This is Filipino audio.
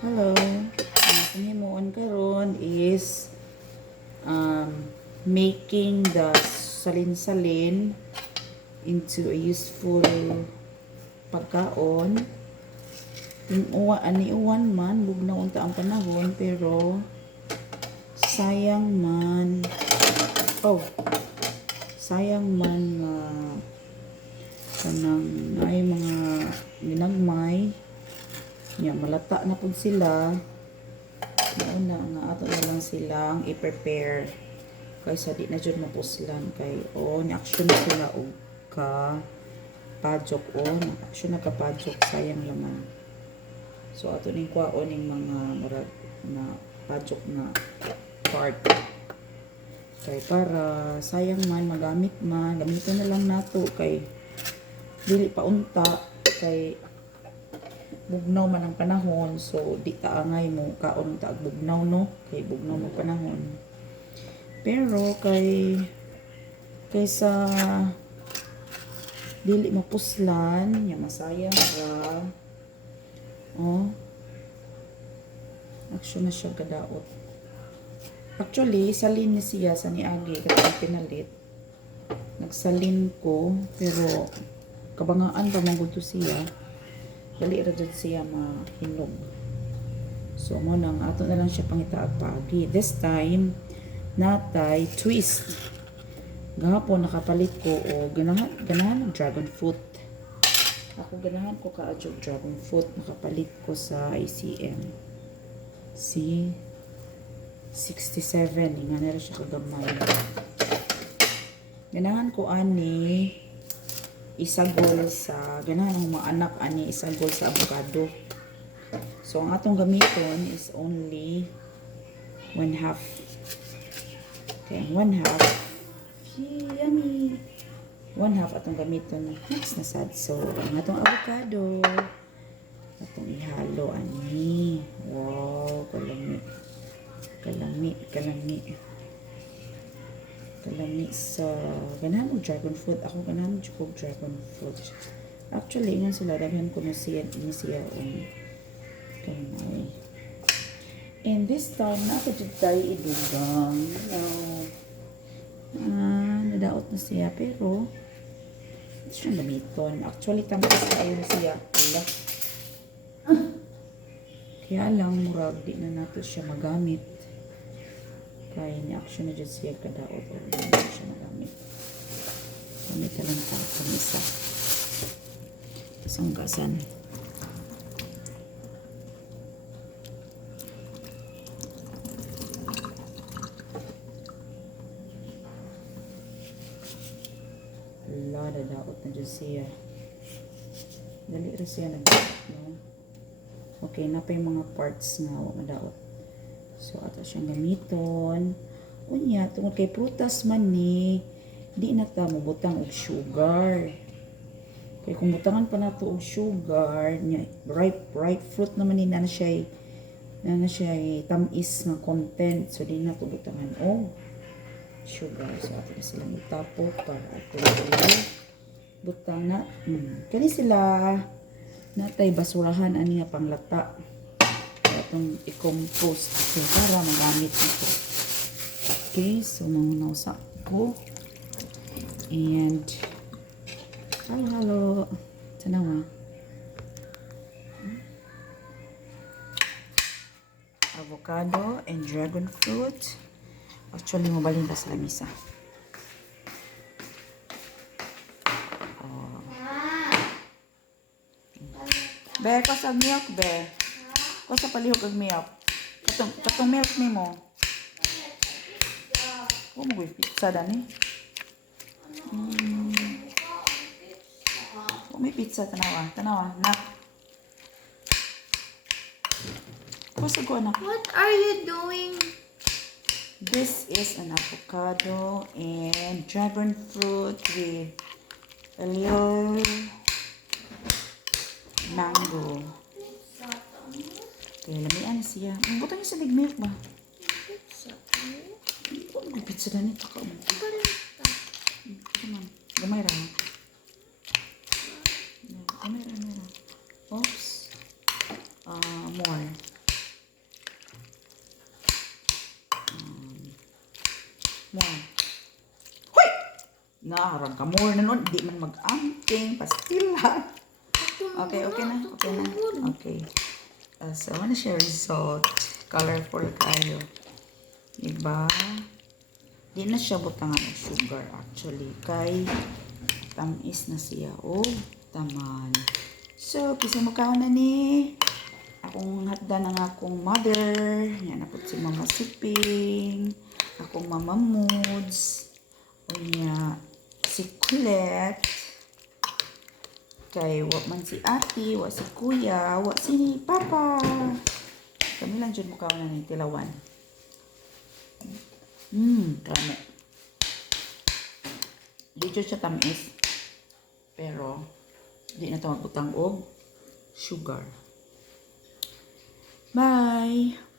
Hello. Ang panghimoon karon is making the salin-salin into a useful pagkaon. Aniuwan man, bugnaw unta ang panahon, pero sayang man. Oh, sayang man nga kanang ay mga ginagmay nya malata na pud sila. Una nga ato na lang silang i-prepare kaysa di na jud mapuslan kay ni action na sila og ka pajok action na ka pajok sayang laman. So ato ning kwaon ning mga murag na pajok na part kay para sayang man magamit man gamiton na lang nato kay dili pa unta kay bugnaw man ang panahon, so di taangay mo kaon ta bugnaw no kay bugnaw mo panahon. Pero kaysa dili mapuslan nya masayang ra. Action na siya kadaot. Actually salin ni siya sa niagi katong pinalit. Nagsalin ko pero kabangaan pa man gud siya. Dali ra jud siya mahinog. So mo nang ato na lang siya pangitaag pagi. This time natay twist. Gahapon nakapalit ko o ganahan ng dragon fruit. Ako ganahan ko kaadyo dragon fruit, nakapalit ko sa ICM. See 67 nga na siya kagamay. Ganahan ko ani isagol sa ganahan ng mga anak ani isagol sa avocado. So ang atong gamiton is only 1/2. Okay, 1/2. Yummy. 1/2 atong gamiton. Next na sad. So ang atong avocado atong ihalo ani. Wow, kalami. Kalami sa ganahan og dragon fruit. Ako ganahan og dragon fruit. Actually, ingon sila daghan ko na siya kanay. And this time nato jud tayo idugang. Nadaot na siya pero ito siyang gamiton. Actually, tampis na yun siya. Kaya lang, murag di na nato siya magamit. Kaya ni-action na dyan siya kadaot o hindi na siya magamit. Gamit na lang itong isa. Isang gasan. Dadaot na dyan siya. Dali rin siya nagdaot, no? Okay, na pa yung mga parts nga madaot. So, ato siyang gamiton. Unya, tungkol kay prutas man ni, di na ta mabutang og sugar. Kaya kung butangan pa nato og sugar, nya, ripe fruit naman ni na siya tamis na content. So, di na to butangan og sugar. So, ato na silang itapot para ato butang na. Kani sila natay basurahan ani nga panglata. Itong i-compost so, para magamit nito. Okay, so mangunaw sa ko. And halo. Tanawa. Avocado and dragon fruit. Actually, mabalhin pa sa lamisa. Be, ko sa milk, be. Ko sa palihog ang milk. Katong milk ni mo. Huwag mo pizza dani. Huwag may pizza, tanawa. Nak. Ko sa ko, anak. What are you doing? This is an avocado and dragon fruit with a little mango. Kaya lamian siya. Butang niya sa big milk ba? Huwag mo pizza dani. Taka mo. Gamay ra. Gamay ra. Oops. More. Mo. Hoy! Naarang ka more na nun. Di man mag-amping. Pastilan. Okay, okay na. Okay na. Okay. So, ano siya result? Colorful kayo. Diba? Di na siya butangan ng sugar actually. Kay tamis na siya. Oh, taman. So, kisa mo na ni akong hatda ng akong mother. Yan, napot si Mama Siping. Akong Mama Moods. O niya, si Colette. Kay wa man si ate, wa si kuya, wa si papa. Kami lang dyan mukha na ni tilawan. Kami. Di dyan siya tamis. Pero, di na ito magutang og sugar. Bye!